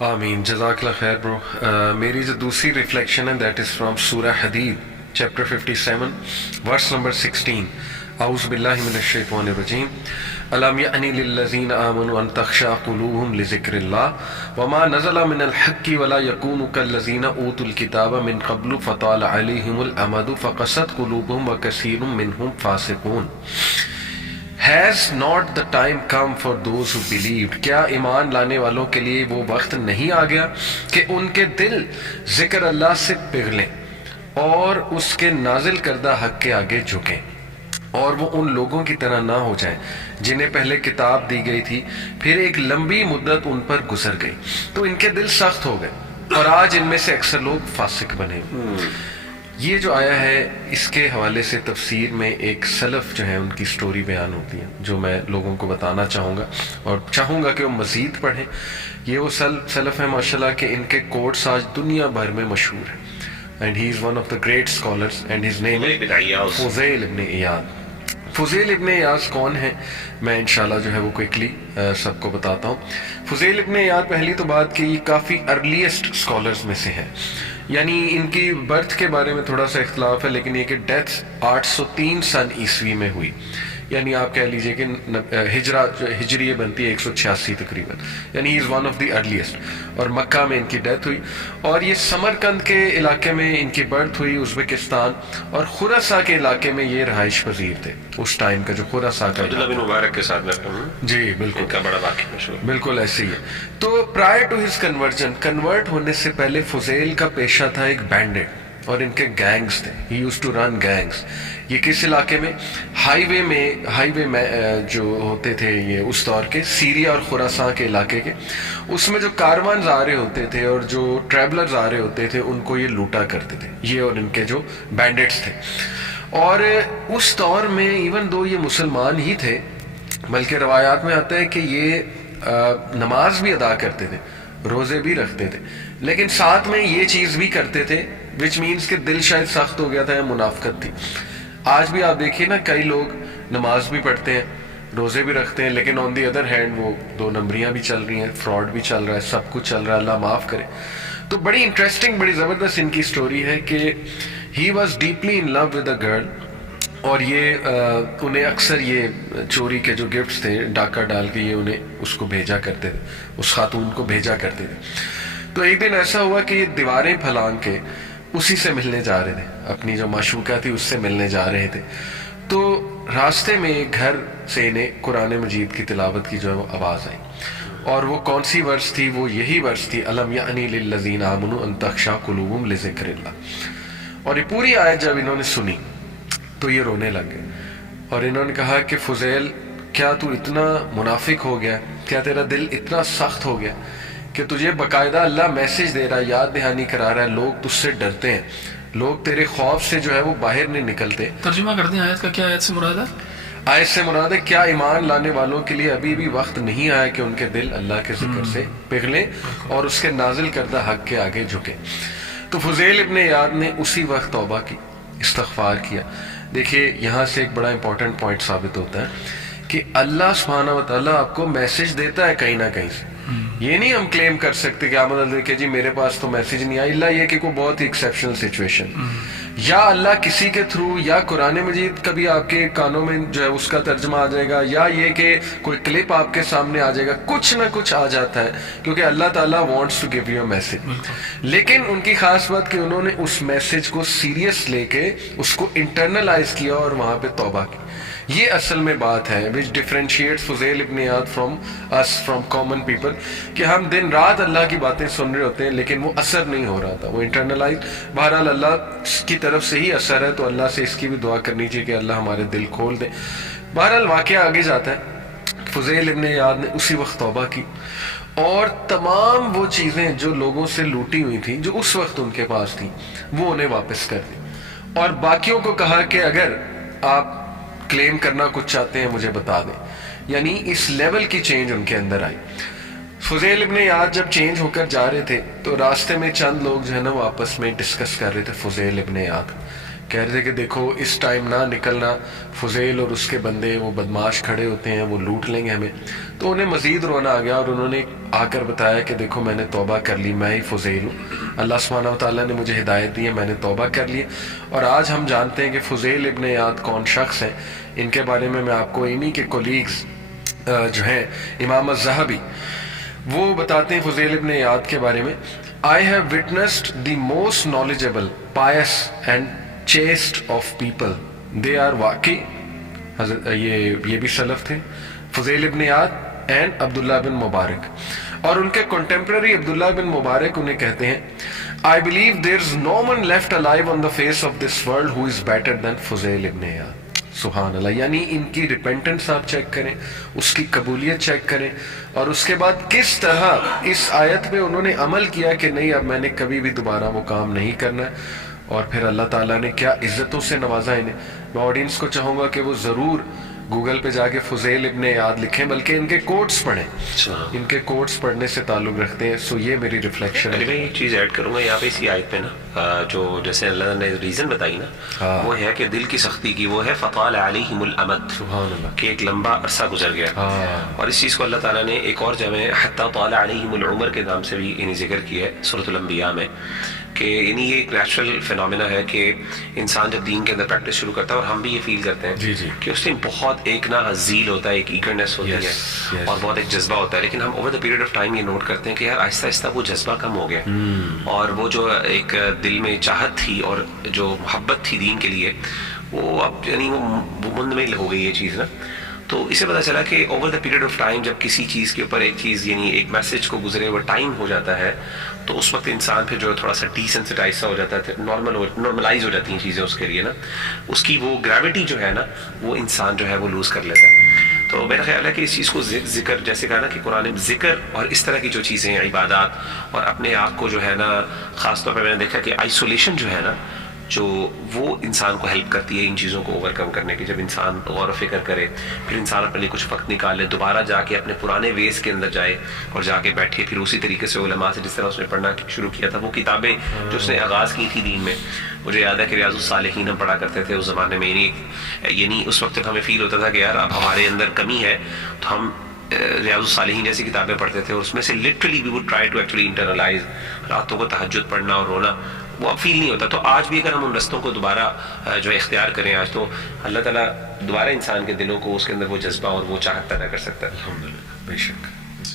آمین. جزاک اللہ خیر برو. میری جو دوسری ریفلیکشن ہے دیٹ از فرام سورہ حدید چیپٹر 57 ورس نمبر 16. اعوذ باللہ من الشیطان الرجیم. الم یأن للذین آمنوا ان تخشع قلوبهم لذکر اللہ وما نزل من الحق ولا یکونوا کالذین اوتوا الکتاب من قبل فطال علیہم الامد فقست قلوبهم وکثیر منهم فاسقون. Has not the time come for those who believed؟ کیا ایمان لانے والوں کے لیے وہ وقت نہیں آ گیا کہ ان کے دل ذکر اللہ سے پگھلیں اور اس کے نازل کردہ حق کے آگے جھکیں، اور وہ ان لوگوں کی طرح نہ ہو جائیں جنہیں پہلے کتاب دی گئی تھی، پھر ایک لمبی مدت ان پر گزر گئی تو ان کے دل سخت ہو گئے اور آج ان میں سے اکثر لوگ فاسق بنے. یہ جو آیا ہے اس کے حوالے سے تفسیر میں ایک سلف جو ہے ان کی سٹوری بیان ہوتی ہے جو میں لوگوں کو بتانا چاہوں گا اور چاہوں گا کہ وہ مزید پڑھیں. یہ وہ سلف ہیں ماشاءاللہ کہ ان کے کوٹس آج دنیا بھر میں مشہور ہیں. And he is one of the great scholars and his name Fuzail ibn Iyaz. Fuzail ibn ایاض کون ہے میں انشاءاللہ جو ہے وہ کوئکلی سب کو بتاتا ہوں. فضیل ابن ایاض پہلی تو بات کہ یہ کافی ارلیسٹ اسکالرز میں سے ہے، یعنی ان کی برتھ کے بارے میں تھوڑا سا اختلاف ہے لیکن یہ کہ ڈیتھ 803 سن عیسوی میں ہوئی، یعنی آپ کہہ لیجئے کہ ہجری بنتی ہے 186 تقریباً، یعنی he is one of the earliest. اور مکہ میں ان کی ڈیتھ ہوئی اور یہ سمرقند کے علاقے میں ان کی برتھ ہوئی، ازبکستان اور خراساں کے علاقے میں یہ رہائش پذیر تھے اس ٹائم کا جو خراساں کا عبداللہ بن مبارک کے ساتھ میں جی بالکل ان کا بڑا واقعہ مشہور. بالکل ایسے ہی ہے. تو prior to his conversion, convert ہونے سے پہلے فضیل کا پیشہ تھا ایک بینڈٹ اور ان کے گینگز تھے. ہی یوز ٹو رن گینگز. یہ کس علاقے میں؟ ہائی وے میں جو ہوتے تھے یہ اس دور کے سیریا اور خراساں کے علاقے کے، اس میں جو کاروانز آ رہے ہوتے تھے اور جو ٹریولرز آ رہے ہوتے تھے ان کو یہ لوٹا کرتے تھے، یہ اور ان کے جو بینڈٹس تھے. اور اس دور میں ایون دو یہ مسلمان ہی تھے، بلکہ روایات میں آتا ہے کہ یہ نماز بھی ادا کرتے تھے، روزے بھی رکھتے تھے، لیکن ساتھ میں یہ چیز بھی کرتے تھے وچ مینس کہ دل شاید سخت ہو گیا تھا یا منافقت تھی. آج بھی آپ دیکھیے نا کئی لوگ نماز بھی پڑھتے ہیں، روزے بھی رکھتے ہیں، لیکن آن دی ادر ہینڈ وہ دو نمبریاں بھی چل رہی ہیں، فراڈ بھی چل رہا ہے، سب کچھ چل رہا ہے، اللہ معاف کرے. تو بڑی انٹرسٹنگ بڑی زبردست ان کی سٹوری ہے کہ he was deeply in love with a girl, اور یہ انہیں اکثر یہ چوری کے جو گفٹس تھے ڈاکہ ڈال کے یہ انہیں اس کو بھیجا کرتے تھے، اس خاتون کو بھیجا کرتے تھے. تو ایک دن ایسا ہوا کہ یہ دیواریں پھلانگ کے اسی سے ملنے جا رہے تھے، اپنی جو معشوقہ تھی اس سے ملنے جا رہے تھے. تو راستے میں ایک گھر سے انہیں قرآن مجید کی تلاوت کی جو ہے وہ آواز آئی، اور وہ کون سی ورس تھی؟ وہ یہی ورس تھی الم یأن للذین آمنوا ان تخشع قلوبہم لذکر اللہ. اور یہ پوری آیت جب انہوں نے سنی تو یہ رونے لگ گئے اور انہوں نے کہا کہ فضیل کیا تو اتنا منافق ہو گیا، کیا تیرا دل اتنا سخت ہو گیا کہ تجھے باقاعدہ اللہ میسج دے رہا ہے، یاد دہانی کرا رہا ہے، لوگ تجھ سے ڈرتے ہیں، لوگ تیرے خوف سے جو ہے وہ باہر نہیں نکلتے. ترجمہ کر دیں آیت کا، کیا آیت سے مراد ہے؟ آیت سے مراد ہے کیا ایمان لانے والوں کے لیے ابھی بھی وقت نہیں آیا کہ ان کے دل اللہ کے ذکر سے پگھلیں اور اس کے نازل کردہ حق کے آگے جھکیں. تو فضیل ابن ایاض نے اسی وقت توبہ کی، استغفار کیا. دیکھیے یہاں سے ایک بڑا امپورٹنٹ پوائنٹ ثابت ہوتا ہے کہ اللہ سبحانہ و تعالیٰ آپ کو میسج دیتا ہے کہیں نہ کہیں سے. یہ نہیں ہم کلیم کر سکتے کہ آمد اللہ کہ جی میرے پاس تو میسج نہیں آئی، اللہ یہ کہ کوئی بہت ہی ایکسیپشنل سچویشن، یا اللہ کسی کے تھرو، یا قرآن مجید کبھی آپ کے کانوں میں جو ہے اس کا ترجمہ آ جائے گا، یا یہ کہ کوئی کلپ آپ کے سامنے آ جائے گا، کچھ نہ کچھ آ جاتا ہے کیونکہ اللہ تعالیٰ wants to give you a message. لیکن ان کی خاص بات کہ انہوں نے اس میسج کو سیریس لے کے اس کو انٹرنلائز کیا اور وہاں پہ توبہ کی. یہ اصل میں بات ہے which differentiates Fuzail ibn Ayaz from us from common people، کہ ہم دن رات اللہ کی باتیں سن رہے ہوتے ہیں لیکن وہ اثر نہیں ہو رہا تھا، وہ انٹرنلائز. بہرحال اللہ کی طرف سے ہی اثر ہے تو اللہ سے اس کی بھی دعا کرنی چاہیے کہ اللہ ہمارے دل کھول دے. بہرحال واقعہ آگے جاتا ہے. فضیل ابن ایاض نے اسی وقت توبہ کی اور تمام وہ چیزیں جو لوگوں سے لوٹی ہوئی تھیں جو اس وقت ان کے پاس تھیں وہ انہیں واپس کر دی، اور باقیوں کو کہا کہ اگر آپ کلیم کرنا کچھ چاہتے ہیں مجھے بتا دیں. یعنی اس لیول کی چینج ان کے اندر آئی. فضیل ابن ایاض جب چینج ہو کر جا رہے تھے تو راستے میں چند لوگ جو ہے نا وہ آپس میں ڈسکس کر رہے تھے فضیل ابن ایاض کہہ رہے تھے کہ دیکھو اس ٹائم نہ نکلنا، فضیل اور اس کے بندے وہ بدماش کھڑے ہوتے ہیں، وہ لوٹ لیں گے ہمیں. تو انہیں مزید رونا آ گیا اور انہوں نے آ کر بتایا کہ دیکھو میں نے توبہ کر لی، میں ہی فضیل ہوں، اللہ سبحانہ و تعالیٰ نے مجھے ہدایت دی ہے، میں نے توبہ کر لی. اور آج ہم جانتے ہیں کہ فضیل ابن عیاض کون شخص ہیں. ان کے بارے میں آپ کو انہی کے کولیگز جو ہیں امام الذہبی وہ بتاتے ہیں فضیل ابن عیاض کے بارے میں، I have witnessed the most knowledgeable, pious and chaste of people. They are واقعی یہ بھی سلف تھے، فضیل ابن عیاض and عبداللہ بن مبارک. اور ان کے کنٹمپرری عبداللہ بن مبارک انہیں کہتے ہیں I believe there's no one left alive on the face of this world who is better than Fuzail ابن عیاض. سبحان اللہ. یعنی ان کی ریپینٹنس آپ چیک کریں، اس کی قبولیت چیک کریں، اور اس کے بعد کس طرح اس آیت پہ انہوں نے عمل کیا کہ نہیں اب میں نے کبھی بھی دوبارہ وہ کام نہیں کرنا ہے. اور پھر اللہ تعالیٰ نے کیا عزتوں سے نوازا انہیں. میں آڈینس کو چاہوں گا کہ وہ ضرور گوگل پہ جا کے فضیل ابن عیاض لکھیں، بلکہ ان کے کوٹس پڑھیں، ان کے کوٹس پڑھنے سے تعلق رکھتے ہیں. سو یہ میری ریفلیکشن ہے. میں ایک چیز ایڈ کروں گا یہاں پہ اسی آیت پہ نا، جو جیسے اللہ نے ریزن بتائی نا، وہ ہے کہ دل کی سختی کی، وہ ہے فطال علیہم الامد، سبحان اللہ، کہ ایک لمبا عرصہ گزر گیا. اور اس چیز کو اللہ تعالیٰ نے ایک اور جگہ حتی طال علیہم العمر کے نام سے بھی انہیں ذکر کیا ہے سورۃ الانبیاء میں، کہ یعنی یہ ایک نیچرل فینومینا ہے کہ انسان جب دین کے اندر پریکٹس شروع کرتا ہے، اور ہم بھی یہ فیل کرتے ہیں کہ اس ٹائم بہت ایک نا ذیل ہوتا ہے، ایک ایگرنیس ہوتی ہے اور بہت ایک جذبہ ہوتا ہے، لیکن ہم over the period of time یہ نوٹ کرتے ہیں کہ یار آہستہ آہستہ وہ جذبہ کم ہو گیا، اور وہ جو ایک دل میں چاہت تھی اور جو محبت تھی دین کے لیے، وہ اب یعنی وہ منمل ہو گئی یہ چیز نا. تو اسے پتہ چلا کہ over the period of time جب کسی چیز کے اوپر ایک چیز یعنی ایک میسج کو گزرے وہ ٹائم ہو جاتا ہے، تو اس وقت انسان پھر جو تھوڑا سا ڈی سینسٹائز سا ہو جاتا ہے، نارملائز ہو جاتی ہیں چیزیں اس کے لیے نا، اس کی وہ گریوٹی جو ہے نا وہ انسان جو ہے وہ لوز کر لیتا ہے. تو میرا خیال ہے کہ اس چیز کو ذکر، جیسے کہا نا کہ قرآن میں ذکر اور اس طرح کی جو چیزیں ہیں عبادات، اور اپنے آپ کو جو ہے نا خاص طور پہ میں نے دیکھا کہ آئسولیشن جو ہے نا، جو وہ انسان کو ہیلپ کرتی ہے ان چیزوں کو اوور کم کرنے کی. جب انسان غور و فکر کرے، پھر انسان اپنے لیے کچھ وقت نکال لے، دوبارہ جا کے اپنے پرانے ویز کے اندر جائے اور جا کے بیٹھے، پھر اسی طریقے سے علماء سے جس طرح اس نے پڑھنا شروع کیا تھا، وہ کتابیں جو اس نے آغاز کی تھی دین میں. مجھے یاد ہے کہ ریاض الصالحین ہم پڑھا کرتے تھے اس زمانے میں، یعنی اس وقت تک ہمیں فیل ہوتا تھا کہ یار اب ہمارے اندر کمی ہے، تو ہم ریاض الصالحین جیسی کتابیں پڑھتے تھے، اور اس میں سے literally we would try to actually internalise. راتوں کو تہجد پڑھنا اور رونا وہ اب فیل نہیں ہوتا. تو آج بھی اگر ہم ان رستوں کو دوبارہ جو اختیار کریں آج، تو اللہ تعالیٰ دوبارہ انسان کے دلوں کو اس کے اندر وہ جذبہ اور وہ چاہت پیدا کر سکتا ہے. الحمدللہ، بے شک.